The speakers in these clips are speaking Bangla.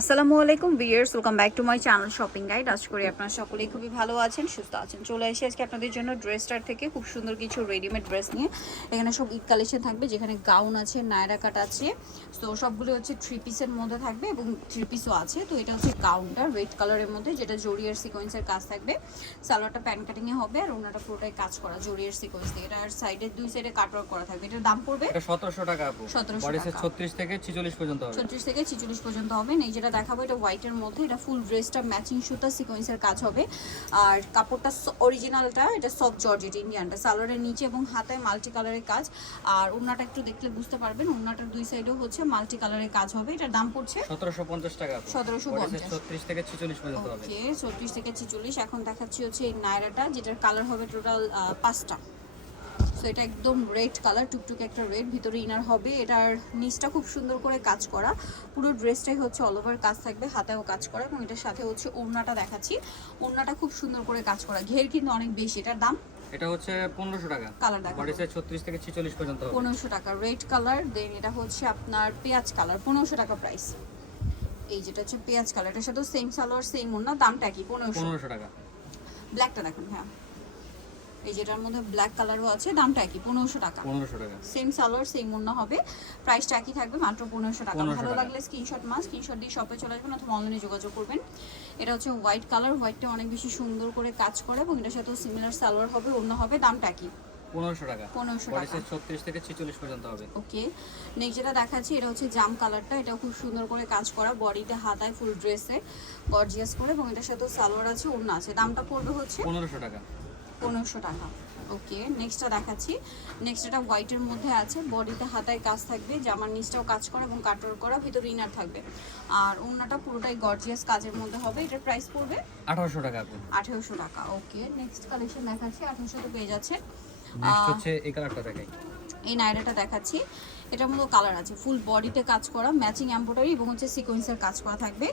আসসালামু আলাইকুম viewers, welcome back to my channel shopping guide. আশা করি আপনারা সকলেই খুবই ভালো আছেন, সুস্থ আছেন। চলে এসে আজকে আপনাদের জন্য ড্রেস স্টার থেকে খুব সুন্দর কিছু রেডিমেড ড্রেস নিয়ে। এখানে সব ঈদ কালেকশন থাকবে, যেখানে গাউন আছে, নায়রা কাট আছে। তো সবগুলো হচ্ছে 3 পিসের মধ্যে থাকবে এবং 3 পিসও আছে। তো এটা হচ্ছে গাউনটা রেড কালারের মধ্যে, যেটা জরিয়ার সিকোয়েন্সের কাজ থাকবে। সালোয়ারটা প্যান্ট কাটিংয়ে হবে আর ওনাটা পুরোটাই কাজ করা জরিয়ার সিকোয়েন্স দিয়ে। এটা আর সাইডের দুই সাইডে কাটওয়ার্ক করা থাকবে। এটার দাম পড়বে এটা 1700 টাকা আপু। 1700 টাকা। 36 থেকে 46 পর্যন্ত হবে। 36 থেকে 46 পর্যন্ত হবে। এই যেটা দেখাবো এটা হোয়াইটের মধ্যে, এটা ফুল ড্রেসটা ম্যাচিং সুতা সিকোয়েন্সের কাজ হবে। আর কাপড়টা অরিজিনালটা এটা সফট জর্জেট ইন্ডিয়ানটা, সালোয়ারের নিচে এবং হাতে মাল্টি কালারের কাজ। আর ওড়নাটা একটু দেখলে বুঝতে পারবেন, ওড়নাটার দুই সাইডেও হচ্ছে মাল্টি কালারের কাজ হবে। এটার দাম পড়ছে 1750 টাকা আপু। 1750। 36 থেকে 46 পর্যন্ত হবে। ওকে, 36 থেকে 46। এখন দেখাচ্ছি হচ্ছে এই নায়রাটা, যেটার কালার হবে টোটাল 5টা। সো এটা একদম রেড কালার, টুকটুকে একটা রেড, ভিতরে ইনার হবে। এটার নিচটা খুব সুন্দর করে কাজ করা, পুরো ড্রেসটাই হচ্ছে অল ওভার কাজ থাকবে, হাতেও কাজ করা। এবং এটার সাথে হচ্ছে ওড়নাটা দেখাচ্ছি, ওড়নাটা খুব সুন্দর করে কাজ করা, ঘের কিন্তু অনেক বেশি। এটার দাম এটা হচ্ছে 1500 টাকা। কালার দেখা বডি সাইজ 36 থেকে 46 পর্যন্ত হবে। 1500 টাকা রেড কালার। দেন এটা হচ্ছে আপনার পেঁয়াজ কালার, 1500 টাকা প্রাইস। এই যেটা হচ্ছে পেঁয়াজ কালার, এটার সাথে সেম সালোয়ার সেম ওড়না, দামটা কি 1500 টাকা। ব্ল্যাকটা দেখুন, হ্যাঁ এই যেটার মধ্যে ব্ল্যাক কালারও আছে, দামটা কি 1500 টাকা। 1500 টাকা। সেম সালোয়ার সেম ওড়না হবে, প্রাইসটা একই থাকবে, মাত্র 1500 টাকা। ভালো লাগলে স্ক্রিনশট দিয়ে শপে চলে আসবেন অথবা অনলাইনে যোগাযোগ করবেন। এটা হচ্ছে হোয়াইট কালার, হোয়াইটটা অনেক বেশি সুন্দর করে কাজ করে এবং এটার সাথে সিমিলার সালোয়ার হবে, ওড়না হবে, দামটা কি 1500 টাকা। 1500 বডি টাকা। সাইজ 36 থেকে 46 পর্যন্ত হবে। ওকে, নেক্সট যেটা দেখাচ্ছি এটা হচ্ছে জাম কালারটা, এটা খুব সুন্দর করে কাজ করা, বডিতে হাতায় ফুল ড্রেসে গর্জিয়াস করে এবং এটার সাথে সালোয়ার আছে, ওড়না আছে। দামটা পড়বে হচ্ছে 1500 টাকা। 1500 টাকা। ওকে, নেক্সটটা দেখাচ্ছি। নেক্সট এটা হোয়াইটের মধ্যে আছে, বডিতে হাতায় কাজ থাকবে, জামার নিচটাও কাজ করা এবং কাটওয়ার্ক করা, ভিতরে ইনার থাকবে। আর ওড়নাটা পুরোটাই গর্জিয়াস কাজের মধ্যে হবে। এটার প্রাইস পড়বে 1800 টাকা আপু। 1800 টাকা। ওকে, নেক্সট কালেকশন দেখাচ্ছি, 1800 তে পেয়ে যাচ্ছে। নেক্সট হচ্ছে এই কালারটা দেখাই। এই নাইরাটা দেখাচ্ছি, এটার মধ্যে কালার আছে, ফুল বডিতে কাজ করা, ম্যাচিং এমব্রয়ডারি এবং হচ্ছে সিকোয়েন্সের কাজ করা থাকবে।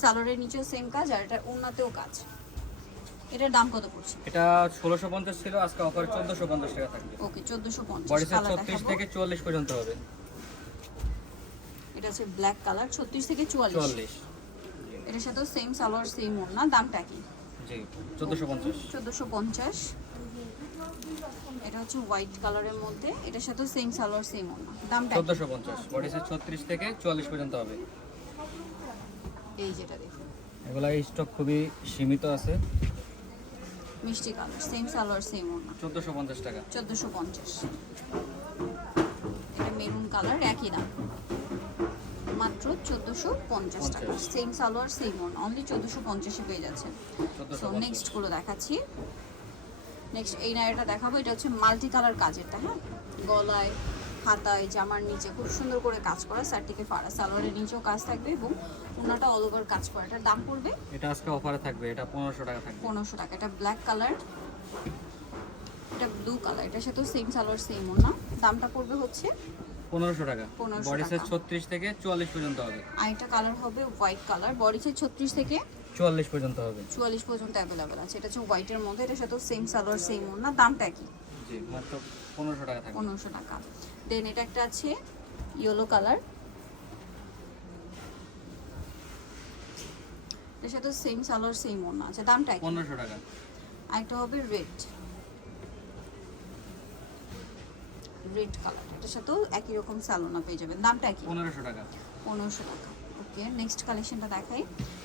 সালোয়ারের নিচেও সেম কাজ আর এটার ওড়নাতেও কাজ। এটার দাম কত পড়ছে? এটা 1650 ছিল, আজকে অফারে 1450 টাকা থাকবে। ওকে, 1450। বডি সাইজ কালার 36 দেখাবো, থেকে 44 পর্যন্ত হবে। এটা হচ্ছে ব্ল্যাক কালার, 36 থেকে 44। 44। এটার সাথেও সেম সালোয়ার সেম ওড়না, দামটা কি? জি 1450। 1450। এটা হচ্ছে হোয়াইট কালারের মধ্যে, এটার সাথেও সেম সালোয়ার সেম ওড়না, দামটা কি? 1450। বডি সাইজ 36 থেকে 44 পর্যন্ত হবে। এই যেটা দেখুন, এগুলা স্টক খুবই সীমিত আছে। মিষ্টি কালার, সেম সালোয়ার সেম ওড়না, 1450 টাকা। 1450। এটা মেরুন কালার, একই দাম, মাত্র 1450 টাকা। সেম সালোয়ার সেম ওড়না, অনলি 1450 এ পেয়ে যাচ্ছেন। সো নেক্সট গুলো দেখাচ্ছি। নেক্সট এই নাইরাটা দেখাবো, এটা হচ্ছে মাল্টি কালার কাজেরটা, হ্যাঁ গলায় হাতায় জামার নিচে খুব সুন্দর করে কাজ করা, সাইডটিকে ফাড়া, সালোয়ারের নিচেও কাজ থাকবে এবং ওড়নাটা অল ওভার কাজ করা। এটার দাম পড়বে, এটা আজকে অফারে থাকবে, এটা 1500 টাকা থাকবে। 1500 টাকা। এটা ব্ল্যাক কালার, এটা ব্লু কালার, এটার সাথেও সেম সালোয়ার সেম ওড়না, দামটা পড়বে হচ্ছে 1500 টাকা। 1500 বডি সাইজ টাকা। 36 থেকে 44 পর্যন্ত হবে। আরেকটা কালার হবে হোয়াইট কালার, বডি সাইজ 36 থেকে 44 পর্যন্ত হবে। 44 পর্যন্ত অ্যাভেলেবেল আছে। এটা হচ্ছে হোয়াইটের মধ্যে, এটার সাথেও সেম সালোয়ার সেম ওড়না, দামটা কি? জি মাত্র 1500 টাকা থাকবে। 1500 টাকা। দেন এটা একটা আছে ইয়েলো কালার, এর সাথে সেম সালোয়ার সেম ওড়না আছে, দামটা কি? 1500 টাকা। আরেকটা হবে রেড, রেড কালার, এটার সাথেও একই রকম সালোনা পেয়ে যাবেন, দামটা কি? 1500 টাকা। 1500 টাকা। ওকে, নেক্সট কালেকশনটা দেখাই।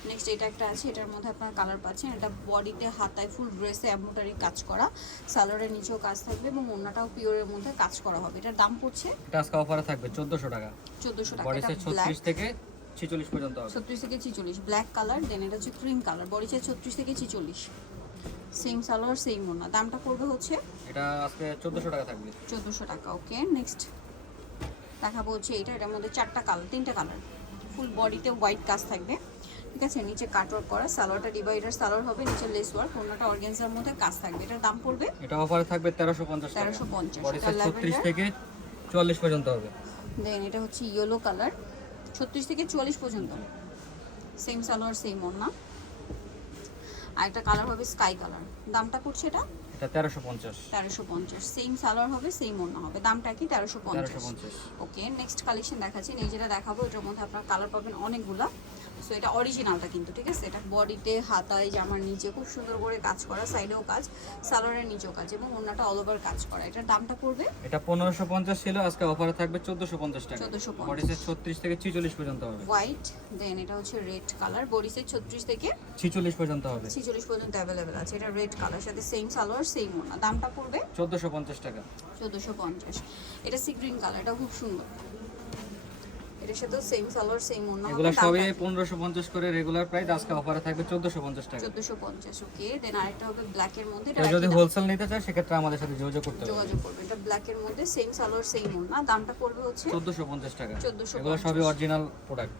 নেক্সট এটা একটা আছে, এটার মধ্যে আপনারা কালার পাচ্ছেন, এটা বডিতে হাতায় ফুল ড্রেসে এমব্রয়ডারি কাজ করা, সালোয়ারের নিচেও কাজ থাকবে এবং ওড়নাটাও পিওরের মধ্যে কাজ করা হবে। এটার দাম পড়ছে এটা আজকে অফারে থাকবে 1400 টাকা। 1400 টাকা। বডি এটা সাইজ ব্ল্যাক, 36 থেকে 46 পর্যন্ত হবে। 36 থেকে 46, ব্ল্যাক কালার। দেন এটা হচ্ছে ক্রিম কালার, বডি সাইজ 36 থেকে 46, সেম সালোয়ার সেম ওড়না, দামটা পড়বে হচ্ছে এটা আজকে 1400 টাকা থাকবে। 1400 টাকা। ওকে, নেক্সট দেখাবো হচ্ছে এটা, এটার মধ্যে 4টা কালার, 3টা কালার, ফুল বডিতে হোয়াইট কাজ থাকবে, ঠিক আছে, নিচে কাটওয়ার্ক করা, সালোয়ারটা ডিভাইডার সালোয়ার হবে, নিচে লেস ওয়ার্ক, ওড়নাটা অর্গানজার মধ্যে কাজ থাকবে। এটার দাম পড়বে এটা অফারে থাকবে 1350 টাকা। 1350। বডি এটা সাইজ 36 ল্যাভেন্ডার। থেকে 44 পর্যন্ত হবে। দেন এটা হচ্ছে ইয়েলো কালার, 36 থেকে 44 পর্যন্ত, সেম সালোয়ার সেম ওড়না। আর একটা কালার হবে স্কাই কালার, দামটা পড়ছে এটা এটা 1350। 1350, সেম সালোয়ার হবে সেম ওড়না হবে, দামটা কি? 1350। 1350। ওকে, নেক্সট কালেকশন দেখাচ্ছি। এই যেটা দেখাবো, এটার মধ্যে আপনার কালার পাবেন অনেকগুলা, সো এটা অরিজিনালটা কিন্তু, ঠিক আছে? এটা বডিতে, হাতায়, জামার নিচে খুব সুন্দর করে কাজ করা, সাইডেও কাজ, সালোয়ারের নিচেও কাজ এবং ওড়নাটা অল ওভার কাজ করা। এটার দামটা পড়বে এটা 1550 ছিল, আজকে অফারে থাকবে 1450 টাকা। 1450 বডি সাইজ 36 থেকে 46 পর্যন্ত হবে। হোয়াইট, দেন এটা হচ্ছে রেড কালার, বডি সাইজ 36 থেকে 46 পর্যন্ত হবে। 46 পর্যন্ত অ্যাভেলেবেল আছে। এটা রেড কালার, সাথে সেম সালোয়ার সেম ওড়না। দামটা পড়বে 1450 টাকা। 1450। এটা সি গ্রিন কালার, এটা খুব সুন্দর। এটার সাথেও সেম সালোয়ার সেম ওড়না হবে। এগুলো সবই 1550 করে রেগুলার প্রাইস, আজকে অফারে থাকবে 1450 টাকা। 1450। ওকে, দেন আরেকটা হবে ব্ল্যাক এর মধ্যে। এটা কেউ যদি একই দাম। হোলসেল নিতে চায় সেক্ষেত্রে আমাদের সাথে যোগাযোগ করতে হবে। যোগাযোগ করবেন। এটা ব্ল্যাক এর মধ্যে সেম সালোয়ার সেম ওড়না। দামটা পড়বে হচ্ছে 1450 টাকা। 1450 এগুলো সবই অরিজিনাল প্রোডাক্ট।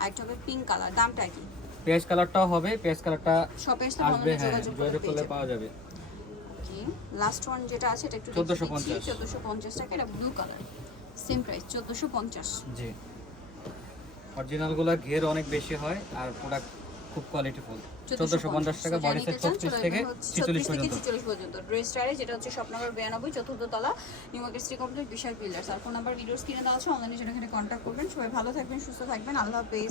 আরেকটা হবে পিঙ্ক কালার, দামটা কি? পেঁয়াজ কালারটাও হবে, পেঁয়াজ কালারটা শপে এসে আসবে, অনলাইনে হ্যাঁ যোগাযোগ যোগাযোগ করলে করলে পাওয়া যাবে। ওকে, লাস্ট ওয়ান যেটা আছে এটা একটু 1450 1450 টাকা। এটা ব্লু কালার, সেম প্রাইস 1450। জি, অরিজিনালগুলো ঘের অনেক বেশি হয় আর প্রোডাক্ট খুব কোয়ালিটিফুল। 1450 টাকা, বডি সাইজ 36 থেকে 46 পর্যন্ত। 46 পর্যন্ত। ড্রেস স্টাইলে যেটা হচ্ছে শপ নাম্বার 92, চতুর্থ তলা, নিউ মার্কেট সিটি কমপ্লেক্স, বিশাল বিল্ডার্স। আর ফোন নাম্বার ভিডিওস কিনে দেওয়া আছে, অনলাইনে জন্য এখানে কন্ট্যাক্ট করবেন। সবাই ভালো থাকবেন, সুস্থ থাকবেন, আল্লাহ হাফেজ।